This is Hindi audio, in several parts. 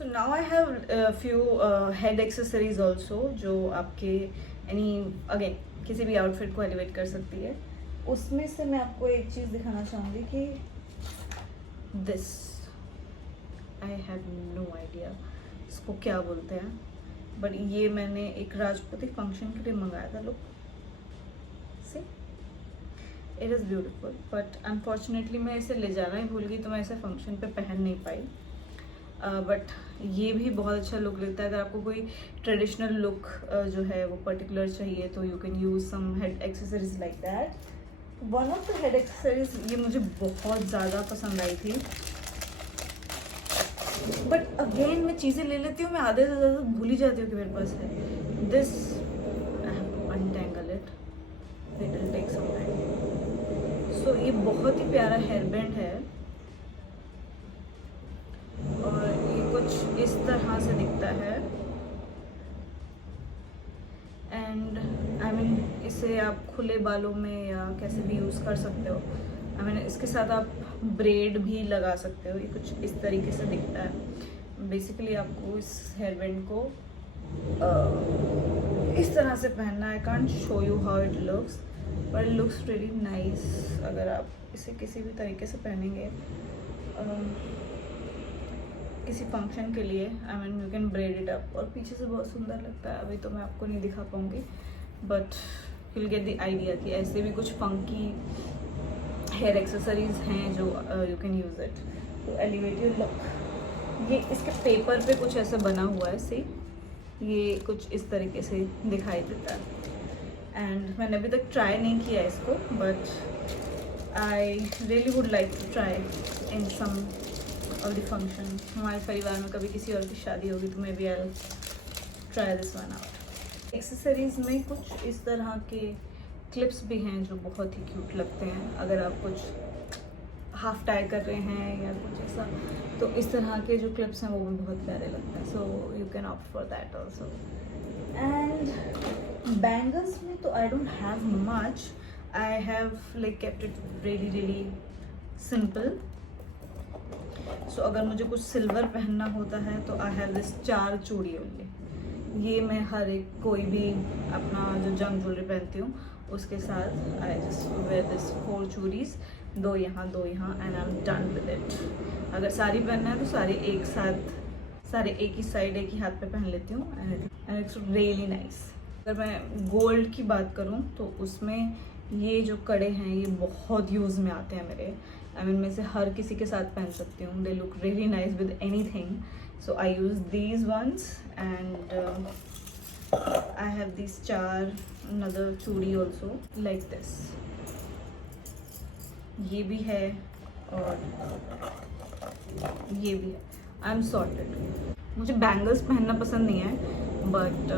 So now I have a few head accessories also जो आपके अगेन किसी भी आउटफिट को एलिवेट कर सकती है. उसमें से मैं आपको एक चीज़ दिखाना चाहूँगी कि this I have no idea इसको क्या बोलते हैं, बट ये मैंने एक राजपूती फंक्शन के लिए मंगाया था. Look, see it is beautiful, but unfortunately मैं इसे ले जाना ही भूल गई, तो मैं इसे फंक्शन पे पहन नहीं पाई. बट ये भी बहुत अच्छा लुक देता है. अगर आपको कोई ट्रेडिशनल लुक जो है वो पर्टिकुलर चाहिए तो you can use some head accessories like that. One of the head accessories ये मुझे बहुत ज़्यादा पसंद आई थी, बट अगेन मैं चीज़ें ले लेती हूँ, मैं आधे से ज़्यादा भूल ही जाती हूँ कि मेरे पास है. This I have to untangle it, it will take some time. So ये बहुत ही प्यारा हेयर बैंड है और ये कुछ इस तरह से दिखता है. एंड आई मीन इसे आप खुले बालों में या कैसे भी यूज़ कर सकते हो. आई मीन इसके साथ आप ब्रेड भी लगा सकते हो. ये कुछ इस तरीके से दिखता है. बेसिकली आपको इस हेयर बैंड को इस तरह से पहनना है. I can't show you how it looks, but it looks really nice. अगर आप इसे किसी भी तरीके से पहनेंगे किसी फंक्शन के लिए, I mean you can bread it up, और पीछे से बहुत सुंदर लगता है. अभी तो मैं आपको नहीं दिखा पाऊँगी, but you will get the idea कि ऐसे भी कुछ फंकी हेयर एक्सेसरीज हैं जो you can use it to elevate your look. ये इसके पेपर पे कुछ ऐसा बना हुआ है. सी ये कुछ इस तरीके से दिखाई देता है. एंड मैंने अभी तक ट्राई नहीं किया इसको, but I really would like to try in some और द फंक्शन. हमारे परिवार में कभी किसी और की शादी होगी तो maybe I will try this one out. Accessories में कुछ इस तरह के क्लिप्स भी हैं जो बहुत ही क्यूट लगते हैं. अगर आप कुछ हाफ टाई कर रहे हैं या कुछ ऐसा, तो इस तरह के जो क्लिप्स हैं वो भी बहुत प्यारे लगते हैं. So you can opt for that also. And bangles में तो I don't have much. I have like kept it really simple. So अगर मुझे कुछ सिल्वर पहनना होता है तो आई हैव दिस 4 चूड़ी ओनली. ये मैं हर एक कोई भी अपना जो जंग ज्वेलरी पहनती हूँ उसके साथ आई जस्ट वेयर दिस 4 चूड़ीज, 2 यहाँ 2 यहाँ, and I am done with it. अगर साड़ी पहनना है तो साड़ी एक साथ, सारे एक ही साइड एक ही हाथ पे पहन लेती हूँ, एंड इट्स रियली नाइस. अगर मैं गोल्ड की बात करूँ तो उसमें ये जो कड़े हैं ये बहुत यूज़ में आते हैं मेरे. आई मीन मैं इसे हर किसी के साथ पहन सकती हूँ. They look really nice with anything. So I use these ones, and I have these 4 another चूड़ी ऑल्सो लाइक दिस. ये भी है और ये भी है. I am sorted. मुझे बैंगल्स पहनना पसंद नहीं है, but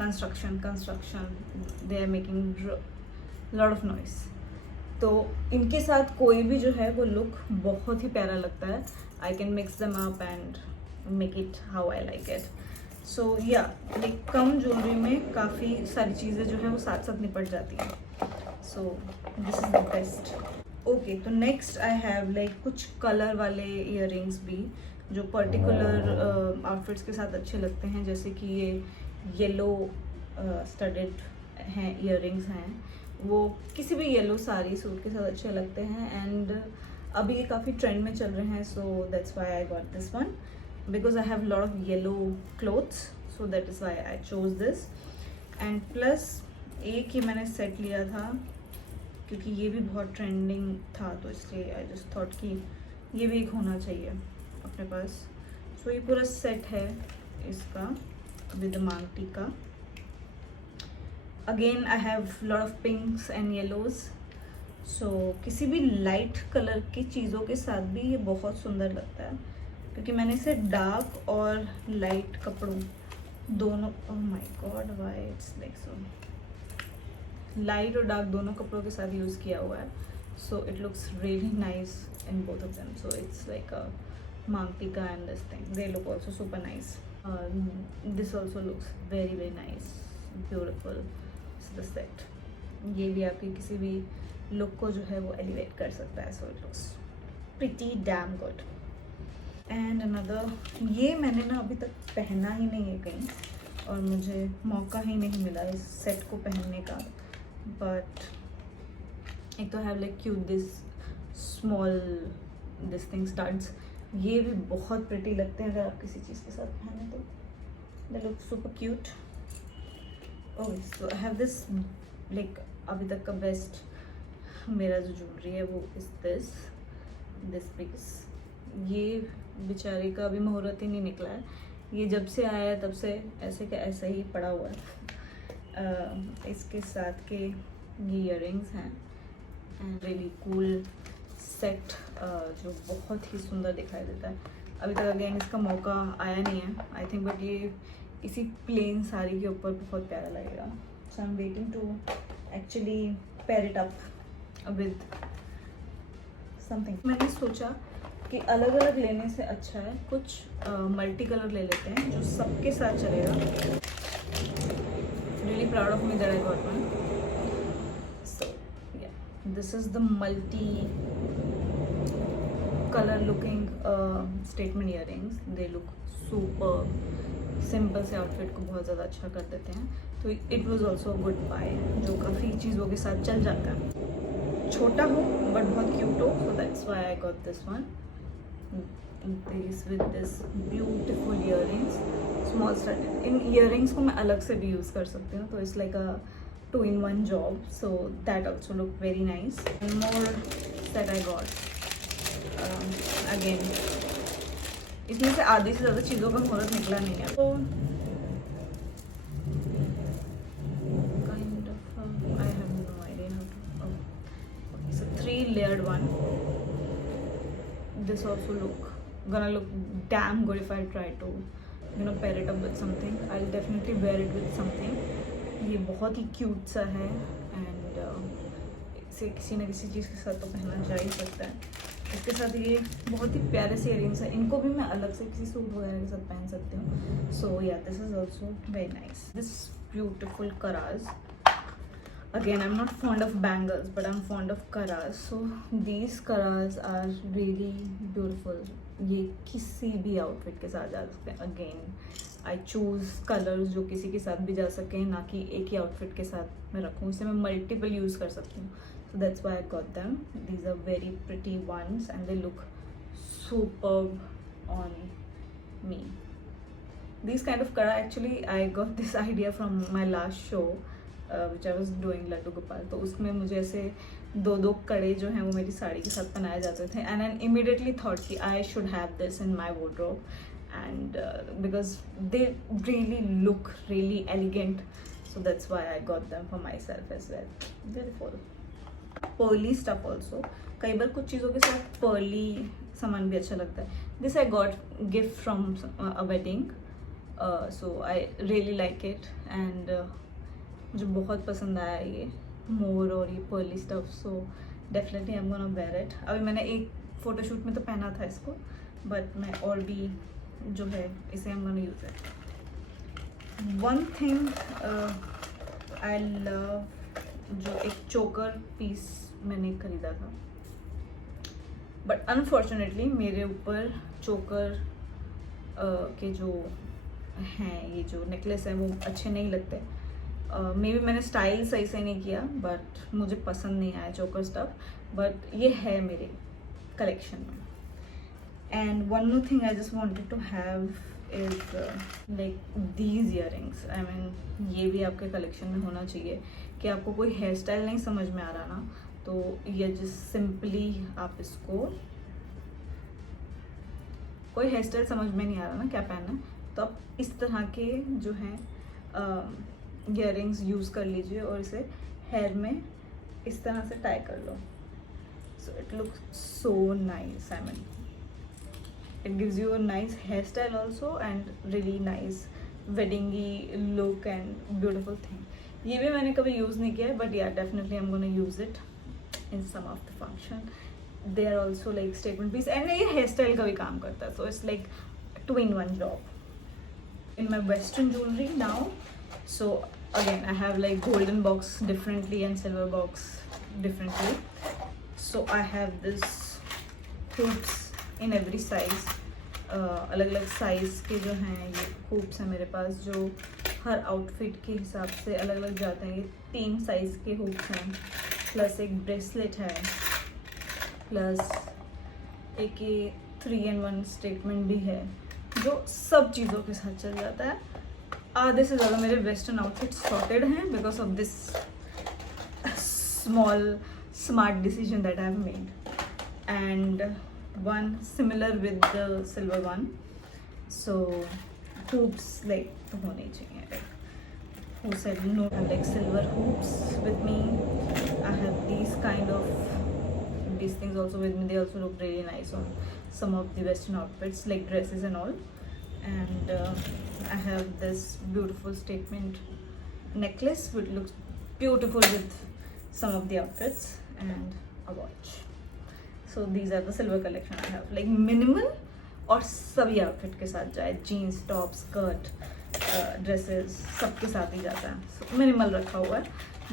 construction they are making lot of noise. तो इनके साथ कोई भी जो है वो लुक बहुत ही प्यारा लगता है. I can mix them up and make it how I like it. So yeah like come jewellery में काफ़ी सारी चीज़ें जो है वो साथ साथ निपट जाती हैं. So this is the best. Okay, तो नेक्स्ट आई हैव लाइक कुछ कलर वाले इयररिंग्स भी जो पर्टिकुलर आउटफिट्स के साथ अच्छे लगते हैं. जैसे कि ये येलो स्टडेड हैं इयररिंग्स हैं, वो किसी भी येलो साड़ी सूट के साथ अच्छे लगते हैं. एंड अभी ये काफ़ी ट्रेंड में चल रहे हैं. So that's why I got this one, because I have lot of yellow clothes. So that is why I chose this. And plus एक ही मैंने सेट लिया था क्योंकि ये भी बहुत ट्रेंडिंग था, तो इसलिए आई जस्ट थॉट कि ये भी एक होना चाहिए अपने पास. सो ये पूरा सेट है इसका विद मांग टीका. Again I have lot of pinks and yellows. So किसी भी लाइट कलर की चीज़ों के साथ भी ये बहुत सुंदर लगता है, क्योंकि मैंने इसे डार्क और लाइट कपड़ों दोनों, oh my God why it's like so, light और डार्क दोनों कपड़ों के साथ यूज़ किया हुआ है. सो it looks really nice in both of them. So it's like अ मांग टीका and this thing, they look also super nice. This also looks very very nice, beautiful. The set ये भी आपकी किसी भी लुक को जो है वो एलिवेट कर सकता है. सो it looks pretty damn good. And another, ये मैंने ना अभी तक पहना ही नहीं है कहीं, और मुझे मौका ही नहीं मिला इस सेट को पहनने का, बट एक तो have like cute this small this thing starts, ये भी बहुत प्रिटी लगते हैं अगर आप किसी चीज़ के साथ पहने तो, दे look super cute. Oh, so I have this like अभी तक का बेस्ट मेरा जो ज्वेलरी है वो इज दिस पीस। ये बेचारे का अभी मुहूर्त ही नहीं निकला है, ये जब से आया है तब से ऐसे का ऐसा ही पड़ा हुआ है। इसके साथ के ये ईयरिंग्स हैं एंड रियली कूल सेट, जो बहुत ही सुंदर दिखाई देता है। अभी तक अगेन इसका मौका आया नहीं है आई थिंक, बट ये इसी प्लेन साड़ी के ऊपर बहुत प्यारा लगेगा। So I am waiting to actually pair it up with something. मैंने सोचा कि अलग अलग लेने से अच्छा है कुछ मल्टी कलर ले लेते हैं जो सबके साथ चलेगा। Really proud of me that I got one. So yeah, this is the multi colour looking statement earrings. They look super, simple से आउटफिट को बहुत ज़्यादा अच्छा कर देते हैं, तो it was also good buy, जो काफ़ी चीज़ों के साथ चल जाता है। छोटा हो बट बहुत क्यूट हो, so that's why I got this one. With this beautiful earrings, small start. In earrings को मैं अलग से भी यूज़ कर सकती हूँ, तो it's like a 2-in-1 job, so that also look very nice. And more that I got again, इसमें से आधी से ज़्यादा चीज़ों का मुहूर्त निकला नहीं है, तो kind of I have no idea how to. It's a 3-layered one. This also gonna look damn good if I try to pair it up with something. I'll definitely wear it with something. ये बहुत ही क्यूट सा है एंड इसे किसी न किसी चीज़ के साथ तो पहना जा ही सकता है। इसके साथ ये बहुत ही प्यारे से इयरिंग्स है, इनको भी मैं अलग से किसी सूट वगैरह के साथ पहन सकती हूँ। सो yeah, this is also very nice. This beautiful Karaj, again I'm not fond of bangles but I'm fond of karas, so these karas are really beautiful. ये किसी भी आउटफिट के साथ जा सकते हैं। अगेन आई चूज़ कलर्स जो किसी के साथ भी जा सकें, ना कि एक ही आउटफिट के साथ मैं रखूँ, इसे मैं मल्टीपल यूज़ कर सकती हूँ। So that's why I got them. These are very pretty ones and they look superb on me. These kind of kara, actually I got this idea from my last show which I was doing Laddu Gopal. तो उसमें मुझे ऐसे 2-2 कड़े जो हैं वो मेरी साड़ी के साथ पहनाए जाते थे, and I immediately thought कि I should have this in my wardrobe, and because they really look really elegant, so that's why I got them for myself as well. Beautiful. Pearly stuff also, कई बार कुछ चीज़ों के साथ पर्ली सामान भी अच्छा लगता है। This I got gift from a wedding, so I really like it and मुझे बहुत पसंद आया ये मोर और ये pearly stuff, so definitely I am gonna wear it. अभी मैंने एक फ़ोटोशूट में तो पहना था इसको, बट मैं और भी जो है इसे आई am gonna use it. One thing I love, जो एक चोकर पीस मैंने खरीदा था, बट अनफॉर्चुनेटली मेरे ऊपर चोकर के जो हैं, ये जो नेकलेस है वो अच्छे नहीं लगते। मे बी मैंने स्टाइल सही से नहीं किया, बट मुझे पसंद नहीं आया चोकर स्टफ, बट ये है मेरे कलेक्शन में। And one more thing I just wanted to have is like these earrings. I mean ये भी आपके कलेक्शन में होना चाहिए कि आपको कोई हेयर स्टाइल नहीं समझ में आ रहा ना, तो ये जस्ट सिंपली आप इसको, कोई हेयर स्टाइल समझ में नहीं आ रहा ना क्या पहनना है, तो आप इस तरह के जो हैं ईयरिंग्स यूज़ कर लीजिए और इसे हेयर में इस तरह से टाई कर लो। So it looks so nice, I mean it gives you a nice hairstyle also and really nice weddingy look and beautiful thing. ये भी मैंने कभी यूज़ नहीं किया है, but yeah, definitely I'm gonna use it in some of the function. They are also like statement piece and ये hairstyle का भी काम करता है, so it's like 2-in-1 job. In my western jewelry now, so again I have like golden box differently and silver box differently. So I have this hoops in every size, अलग अलग साइज़ के जो हैं ये हुप्स हैं मेरे पास, जो हर आउटफिट के हिसाब से अलग अलग जाते हैं। ये 3 साइज़ के हुप्स हैं, प्लस एक ब्रेसलेट है, प्लस एक ये 3-in-1 स्टेटमेंट भी है, जो सब चीज़ों के साथ चल जाता है। आधे से ज़्यादा मेरे वेस्टर्न आउटफिट सॉर्टेड हैं because of this small smart decision that I have made, and one similar with the silver one. So hoops like तो होने चाहिए, like who said no? I have like silver hoops with me. I have these kind of things also with me. They also look really nice on some of the western outfits like dresses and all. And I have this beautiful statement necklace which looks beautiful with some of the outfits, and a watch. So these are the silver collection I have, like minimal और सभी आउटफिट के साथ जाए, जीन्स, टॉप, स्कर्ट, ड्रेसेस सबके साथ ही जाता है। so, मिनिमल रखा हुआ है,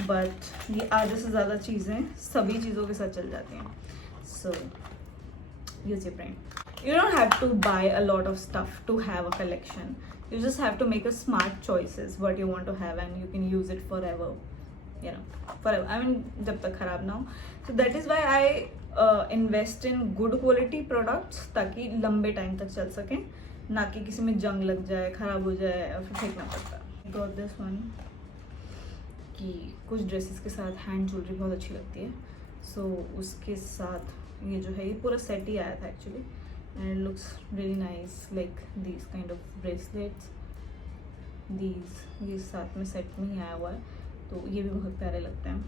बट ये आधे से ज़्यादा चीज़ें सभी चीज़ों के साथ चल जाती हैं। So use your brain. You don't have to buy a lot of stuff to have a collection. You just have to make a smart choices what you want to have, and you can use it forever. You know, forever. I mean, जब तक खराब ना हो। So that is why I invest in good quality products, ताकि लंबे टाइम तक चल सकें, ना कि किसी में जंग लग जाए, ख़राब हो जाए और फिर फेंकना पड़ता है। गॉट दिस वन कि कुछ ड्रेसेस के साथ हैंड ज्वेलरी बहुत अच्छी लगती है, सो उसके साथ ये जो है ये पूरा सेट ही आया था actually, and it looks really nice, like these kind of bracelets, ये साथ में सेट में ही आया हुआ है, तो ये भी बहुत प्यारे लगते हैं।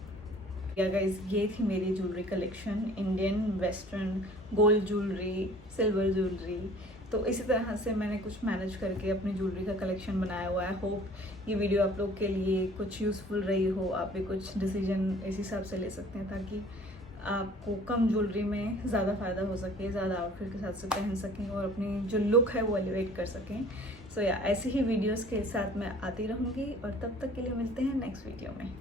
या गाइस, ये थी मेरी jewellery collection, Indian, western, gold jewellery, silver jewellery. तो इसी तरह से मैंने कुछ मैनेज करके अपनी ज्वेलरी का कलेक्शन बनाया हुआ है। होप ये वीडियो आप लोग के लिए कुछ यूज़फुल रही हो, आप भी कुछ डिसीजन इस हिसाब से ले सकते हैं ताकि आपको कम ज्वेलरी में ज़्यादा फ़ायदा हो सके, ज़्यादा आउटफिट के साथ से पहन सकें और अपनी जो लुक है वो एलिवेट कर सकें। सो या ऐसी ही वीडियोज़ के साथ मैं आती रहूँगी, और तब तक के लिए मिलते हैं नेक्स्ट वीडियो में।